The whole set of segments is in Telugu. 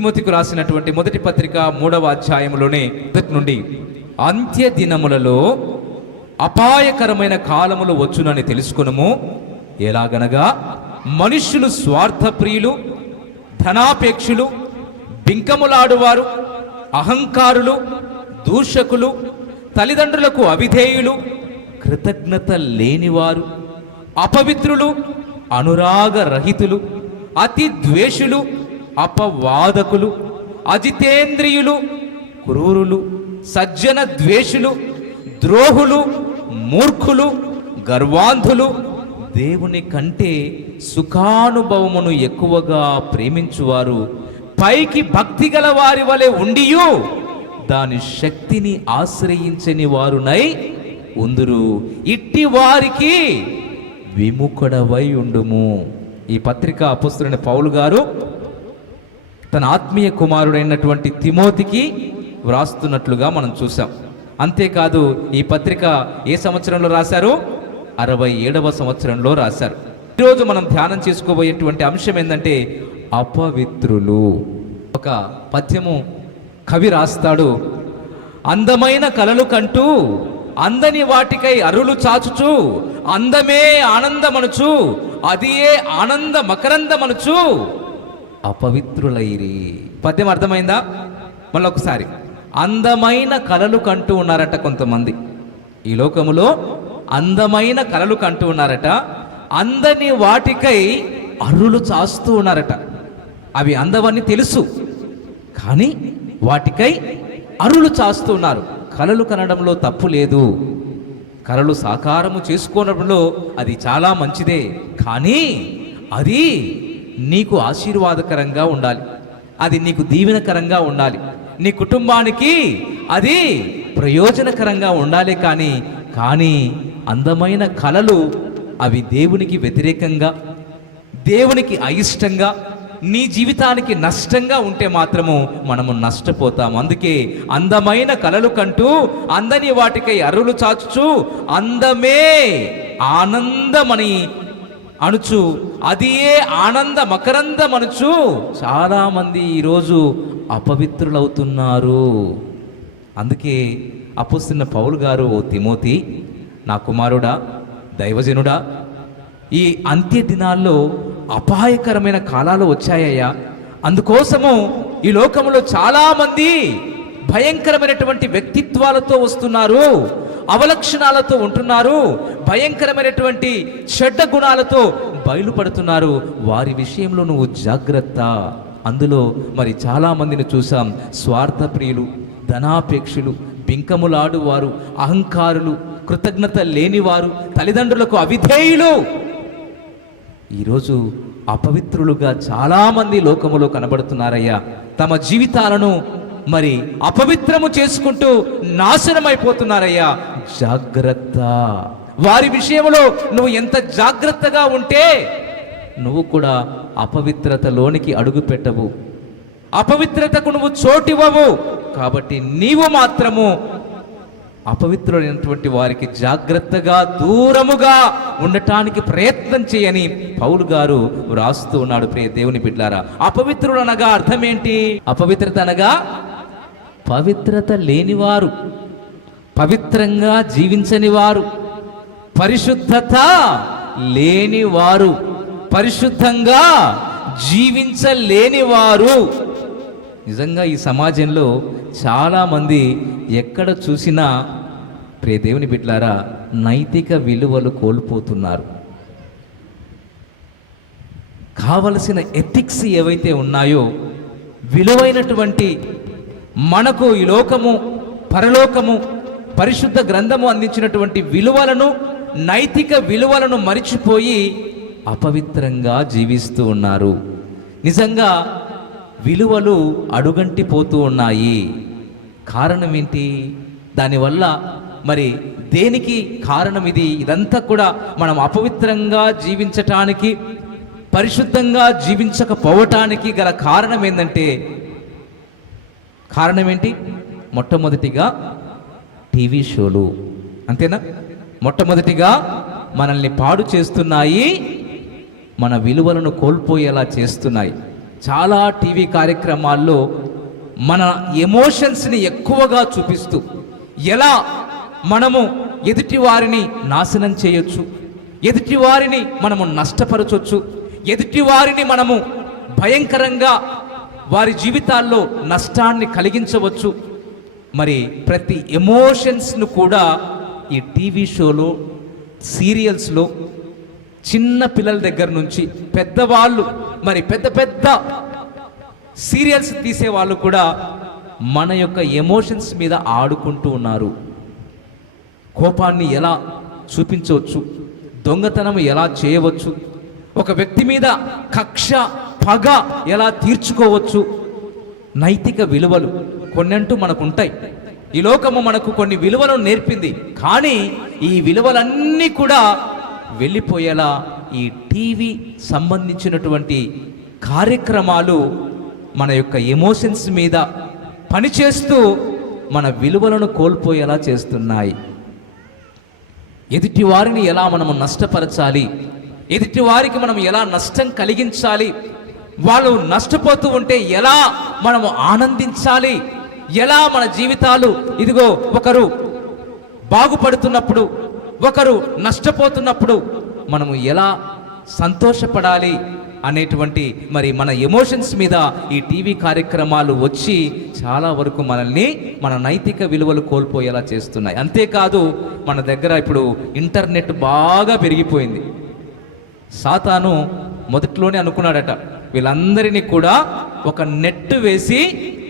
తిమోతికి రాసినటువంటి మొదటి పత్రిక 3వ అధ్యాయంలోనే మొదటి నుండి అంత్య దినములలో అపాయకరమైన కాలములు వచ్చునని తెలుసుకునము. ఎలాగనగా మనుష్యులు స్వార్థప్రియులు, ధనాపేక్షులు, బింకములాడువారు, అహంకారులు, దూషకులు, తల్లిదండ్రులకు అవిధేయులు, కృతజ్ఞత లేనివారు, అపవిత్రులు, అనురాగరహితులు, అతి ద్వేషులు, అపవాదకులు, అజితేంద్రియులు, క్రూరులు, సజ్జన ద్వేషులు, ద్రోహులు, మూర్ఖులు, గర్వాంధులు, దేవుని కంటే సుఖానుభవమును ఎక్కువగా ప్రేమించువారు, పైకి భక్తి గల వారి వలె ఉండియు దాని శక్తిని ఆశ్రయించని వారునై ఉందురు. ఇట్టి వారికి విముఖుడవై ఉండుము. ఈ పత్రిక అపోస్తలుడైన పౌలు గారు తన ఆత్మీయ కుమారుడైనటువంటి తిమోతికి వ్రాస్తున్నట్లుగా మనం చూసాం. అంతేకాదు ఈ పత్రిక ఏ సంవత్సరంలో రాశారు? 67వ సంవత్సరంలో రాశారు. ఈరోజు మనం ధ్యానం చేసుకోబోయేటువంటి అంశం ఏంటంటే అపవిత్రులు. ఒక పద్యము కవి రాస్తాడు, అందమైన కలలు కంటూ అందని వాటికై అరులు చాచుచు, అందమే ఆనందమనుచు అదియే ఆనంద మకరందమనుచు అపవిత్రులైరి. పద్యం అర్థమైందా? మళ్ళీ ఒకసారి, అందమైన కలలు కంటూ ఉన్నారట కొంతమంది ఈ లోకములో, అందమైన కలలు కంటూ ఉన్నారట, అందని వాటికై అరులు చాస్తూ ఉన్నారట. అవి అందవని తెలుసు కానీ వాటికై అరులు చాస్తూ ఉన్నారు. కలలు కనడంలో తప్పు లేదు, కలలు సాకారము చేసుకోవడంలో అది చాలా మంచిదే. కానీ అది నీకు ఆశీర్వాదకరంగా ఉండాలి, అది నీకు దీవెనకరంగా ఉండాలి, నీ కుటుంబానికి అది ప్రయోజనకరంగా ఉండాలి. కానీ అందమైన కలలు అవి దేవునికి వ్యతిరేకంగా, దేవునికి అయిష్టంగా, నీ జీవితానికి నష్టంగా ఉంటే మాత్రము మనము నష్టపోతాము. అందుకే అందమైన కలలు కంటూ అందని వాటికై అరులు చాచుచు అందమే ఆనందమని అనుచు అదియే ఆనంద మకరందం అనుచు చాలామంది ఈరోజు అపవిత్రులవుతున్నారు. అందుకే అపోస్తలుడైన పౌలు గారు, ఓ తిమోతి నా కుమారుడా, దైవజనుడా, ఈ అంత్య దినాల్లో అపాయకరమైన కాలాలు వచ్చాయ్యా. అందుకోసము ఈ లోకంలో చాలామంది భయంకరమైనటువంటి వ్యక్తిత్వాలతో వస్తున్నారు, అవలక్షణాలతో ఉంటున్నారు, భయంకరమైనటువంటి చెడ్డ గుణాలతో బయలుపడుతున్నారు. వారి విషయంలో నువ్వు జాగ్రత్త. అందులో మరి చాలామందిని చూసాం, స్వార్థప్రియులు, ధనాపేక్షులు, బింకములాడువారు, అహంకారులు, కృతజ్ఞత లేనివారు, తల్లిదండ్రులకు అవిధేయులు. ఈరోజు అపవిత్రులుగా చాలామంది లోకములో కనబడుతున్నారయ్యా. తమ జీవితాలను మరి అపవిత్రము చేసుకుంటూ నాశనమైపోతున్నారయ్యా. జాగ్రత్త. వారి విషయంలో నువ్వు ఎంత జాగ్రత్తగా ఉంటే నువ్వు కూడా అపవిత్రతలోనికి అడుగు పెట్టవు, అపవిత్రతకు నువ్వు చోటివ్వవు. కాబట్టి నీవు మాత్రము అపవిత్రులైనటువంటి వారికి జాగ్రత్తగా దూరముగా ఉండటానికి ప్రయత్నం చేయని పౌలు గారు వ్రాస్తూ ఉన్నాడు. ప్రియ దేవుని బిడ్డలారా, అపవిత్రులు అనగా అర్థం ఏంటి? అపవిత్రత అనగా పవిత్రత లేనివారు, పవిత్రంగా జీవించని వారు, పరిశుద్ధత లేనివారు, పరిశుద్ధంగా జీవించలేనివారు. నిజంగా ఈ సమాజంలో చాలామంది ఎక్కడ చూసినా ప్రియ దేవుని బిడ్డలారా నైతిక విలువలు కోల్పోతున్నారు. కావలసిన ఎథిక్స్ ఏవైతే ఉన్నాయో, విలువైనటువంటి మనకు ఈ లోకము, పరలోకము, పరిశుద్ధ గ్రంథము అందించినటువంటి విలువలను, నైతిక విలువలను మరిచిపోయి అపవిత్రంగా జీవిస్తూ ఉన్నారు. నిజంగా విలువలు అడుగంటిపోతూ ఉన్నాయి. కారణం ఏంటి? దానివల్ల మరి దేనికి కారణం ఇది? ఇదంతా కూడా మనం అపవిత్రంగా జీవించటానికి, పరిశుద్ధంగా జీవించకపోవటానికి గల కారణం ఏంటంటే, కారణం ఏంటి? మొట్టమొదటిగా టీవీ షోలు, అంతేనా? మొట్టమొదటిగా మనల్ని పాడు చేస్తున్నాయి, మన విలువలను కోల్పోయేలా చేస్తున్నాయి. చాలా టీవీ కార్యక్రమాల్లో మన ఎమోషన్స్ని ఎక్కువగా చూపిస్తూ ఎలా మనము ఎదుటి వారిని నాశనం చేయొచ్చు, ఎదుటి వారిని మనము నష్టపరచొచ్చు, ఎదుటి వారిని మనము భయంకరంగా వారి జీవితాల్లో నష్టాన్ని కలిగించవచ్చు. మరి ప్రతి ఎమోషన్స్ను కూడా ఈ టీవీ షోలో, సీరియల్స్లో చిన్న పిల్లల దగ్గర నుంచి పెద్దవాళ్ళు, మరి పెద్ద పెద్ద సీరియల్స్ తీసేవాళ్ళు కూడా మన యొక్క ఎమోషన్స్ మీద ఆడుకుంటూ ఉన్నారు. కోపాన్ని ఎలా చూపించవచ్చు, దొంగతనం ఎలా చేయవచ్చు, ఒక వ్యక్తి మీద కక్ష పగ ఎలా తీర్చుకోవచ్చు, నైతిక విలువలు కొన్నంటూ మనకు ఉంటాయి. ఈ లోకము మనకు కొన్ని విలువలను నేర్పింది, కానీ ఈ విలువలన్నీ కూడా వెళ్ళిపోయేలా ఈ టీవీ సంబంధించినటువంటి కార్యక్రమాలు మన యొక్క ఎమోషన్స్ మీద పనిచేస్తూ మన విలువలను కోల్పోయేలా చేస్తున్నాయి. ఎదుటి వారిని ఎలా మనము నష్టపరచాలి, ఎదుటి వారికి మనం ఎలా నష్టం కలిగించాలి, వాళ్ళు నష్టపోతూ ఉంటే ఎలా మనము ఆనందించాలి, ఎలా మన జీవితాలు ఇదిగో ఒకరు బాగుపడుతున్నప్పుడు ఒకరు నష్టపోతున్నప్పుడు మనము ఎలా సంతోషపడాలి అనేటువంటి మరి మన ఎమోషన్స్ మీద ఈ టీవీ కార్యక్రమాలు వచ్చి చాలా వరకు మనల్ని మన నైతిక విలువలు కోల్పోయేలా చేస్తున్నాయి. అంతేకాదు మన దగ్గర ఇప్పుడు ఇంటర్నెట్ బాగా పెరిగిపోయింది. సాతాను మొదట్లోనే అనుకున్నాడట, వీళ్ళందరినీ కూడా ఒక నెట్ వేసి,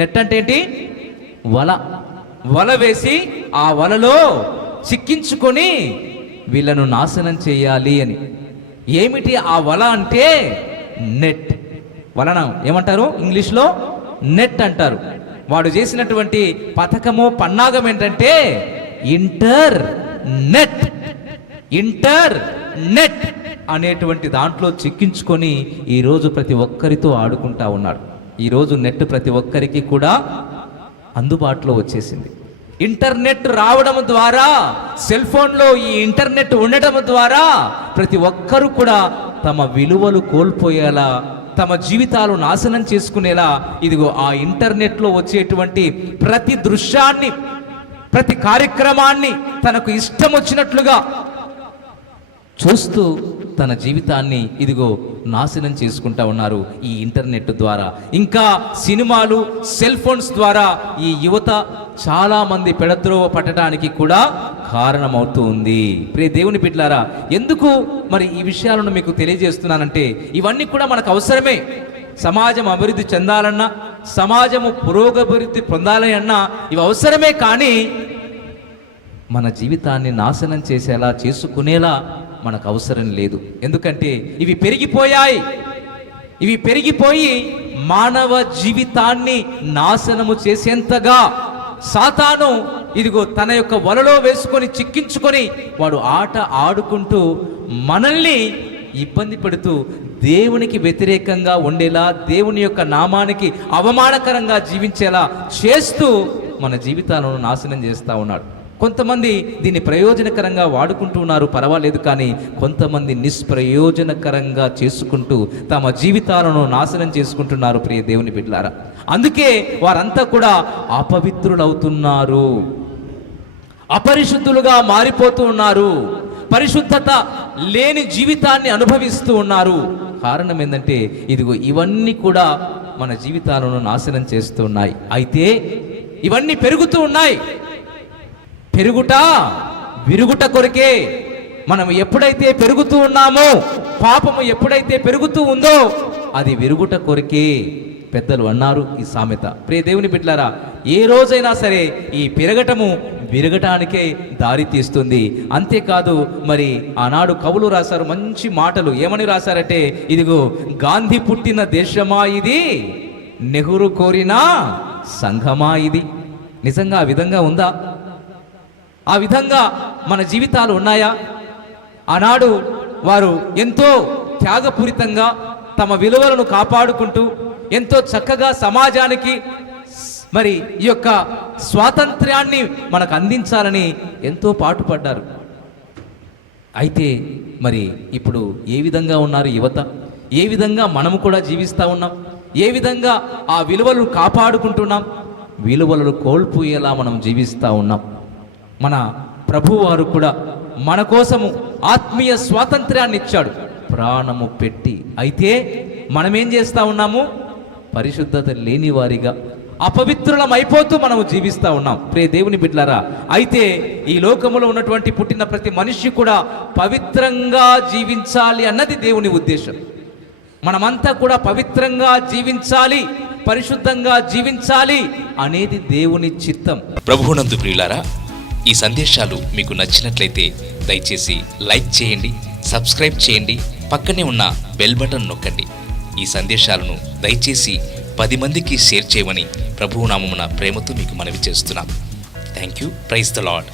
నెట్ అంటే ఏంటి, వల వేసి ఆ వలలో చిక్కించుకొని వీళ్ళను నాశనం చేయాలి అని. ఏమిటి ఆ వల అంటే నెట్. వలన ఏమంటారు ఇంగ్లీష్లో, నెట్ అంటారు. వాడు చేసినటువంటి పథకము పన్నాగం ఏంటంటే ఇంటర్ నెట్ అనేటువంటి దాంట్లో చిక్కించుకొని ఈరోజు ప్రతి ఒక్కరితో ఆడుకుంటా ఉన్నాడు. ఈరోజు నెట్ ప్రతి ఒక్కరికి కూడా అందుబాటులో వచ్చేసింది. ఇంటర్నెట్ రావడం ద్వారా, సెల్ ఫోన్లో ఈ ఇంటర్నెట్ ఉండటం ద్వారా ప్రతి ఒక్కరూ కూడా తమ విలువలు కోల్పోయేలా, తమ జీవితాలు నాశనం చేసుకునేలా ఇదిగో ఆ ఇంటర్నెట్లో వచ్చేటువంటి ప్రతి దృశ్యాన్ని, ప్రతి కార్యక్రమాన్ని తనకు ఇష్టం వచ్చినట్లుగా చూస్తూ తన జీవితాన్ని ఇదిగో నాశనం చేసుకుంటా ఉన్నారు ఈ ఇంటర్నెట్ ద్వారా. ఇంకా సినిమాలు, సెల్ ఫోన్స్ ద్వారా ఈ యువత చాలా మంది పెడద్రోవ పట్టడానికి కూడా కారణమవుతూ ఉంది. ప్రియ దేవుని బిడ్డలారా, ఎందుకు మరి ఈ విషయాలను మీకు తెలియజేస్తున్నానంటే ఇవన్నీ కూడా మనకు అవసరమే. సమాజం అభివృద్ధి చెందాలన్నా, సమాజము పురోగభివృద్ధి పొందాలి అన్నా ఇవి అవసరమే. కానీ మన జీవితాన్ని నాశనం చేసేలా, చేసుకునేలా మనకు అవసరం లేదు. ఎందుకంటే ఇవి పెరిగిపోయి మానవ జీవితాన్ని నాశనము చేసేంతగా సాతాను ఇదిగో తన యొక్క వలలో వేసుకొని చిక్కించుకొని వాడు ఆట ఆడుకుంటూ మనల్ని ఇబ్బంది పెడుతూ దేవునికి వ్యతిరేకంగా ఉండేలా, దేవుని యొక్క నామానికి అవమానకరంగా జీవించేలా చేస్తూ మన జీవితాలను నాశనం చేస్తూ ఉన్నాడు. కొంతమంది దీన్ని ప్రయోజనకరంగా వాడుకుంటూ ఉన్నారు, పర్వాలేదు. కానీ కొంతమంది నిష్ప్రయోజనకరంగా చేసుకుంటూ తమ జీవితాలను నాశనం చేసుకుంటున్నారు ప్రియ దేవుని బిడ్డలారా. అందుకే వారంతా కూడా అపవిత్రులవుతున్నారు, అపరిశుద్ధులుగా మారిపోతూ ఉన్నారు, పరిశుద్ధత లేని జీవితాన్ని అనుభవిస్తూ ఉన్నారు. కారణం ఏంటంటే ఇదిగో ఇవన్నీ కూడా మన జీవితాలను నాశనం చేస్తూ ఉన్నాయి. అయితే ఇవన్నీ పెరుగుతూ ఉన్నాయి. పెరుగుట విరుగుట కొరకే. మనం ఎప్పుడైతే పెరుగుతూ ఉన్నామో, పాపము ఎప్పుడైతే పెరుగుతూ ఉందో అది విరుగుట కొరకే. పెద్దలు అన్నారు ఈ సామెత. ప్రియ దేవుని బిడ్డలారా, ఏ రోజైనా సరే ఈ పెరగటము విరగటానికే దారి తీస్తుంది. అంతేకాదు మరి ఆనాడు కవులు రాశారు మంచి మాటలు. ఏమని రాశారంటే ఇదిగో గాంధీ పుట్టిన దేశమా ఇది, నెహ్రూ కోరిన సంఘమా ఇది. నిజంగా ఆ విధంగా ఉందా? ఆ విధంగా మన జీవితాలు ఉన్నాయా? ఆనాడు వారు ఎంతో త్యాగపూరితంగా తమ విలువలను కాపాడుకుంటూ ఎంతో చక్కగా సమాజానికి మరి ఈ యొక్క స్వాతంత్ర్యాన్ని మనకు అందించాలని ఎంతో పాటుపడ్డారు. అయితే మరి ఇప్పుడు ఏ విధంగా ఉన్నారు యువత? ఏ విధంగా మనము కూడా జీవిస్తూ ఉన్నాం? ఏ విధంగా ఆ విలువలు కాపాడుకుంటున్నాం, విలువలను కోల్పోయేలా మనం జీవిస్తూ ఉన్నాం. మన ప్రభువారు కూడా మన కోసము ఆత్మీయ స్వాతంత్ర్యాన్ని ఇచ్చాడు, ప్రాణము పెట్టి. అయితే మనమేం చేస్తూ ఉన్నాము? పరిశుద్ధత లేని వారిగా అపవిత్రులం అయిపోతూ మనము జీవిస్తూ ఉన్నాం. ప్రియ దేవుని బిడ్డలారా, అయితే ఈ లోకములో ఉన్నటువంటి పుట్టిన ప్రతి మనిషి కూడా పవిత్రంగా జీవించాలి అన్నది దేవుని ఉద్దేశం. మనమంతా కూడా పవిత్రంగా జీవించాలి, పరిశుద్ధంగా జీవించాలి అనేది దేవుని చిత్తం. ప్రభువునందు ప్రియులారా, ఈ సందేశాలు మీకు నచ్చినట్లయితే దయచేసి లైక్ చేయండి, సబ్స్క్రైబ్ చేయండి, పక్కనే ఉన్న బెల్ బటన్ నొక్కండి. ఈ సందేశాలను దయచేసి 10 మందికి షేర్ చేయమని ప్రభువు నామమున ప్రేమతో మీకు మనవి చేస్తున్నాం. Thank you. Praise the lord.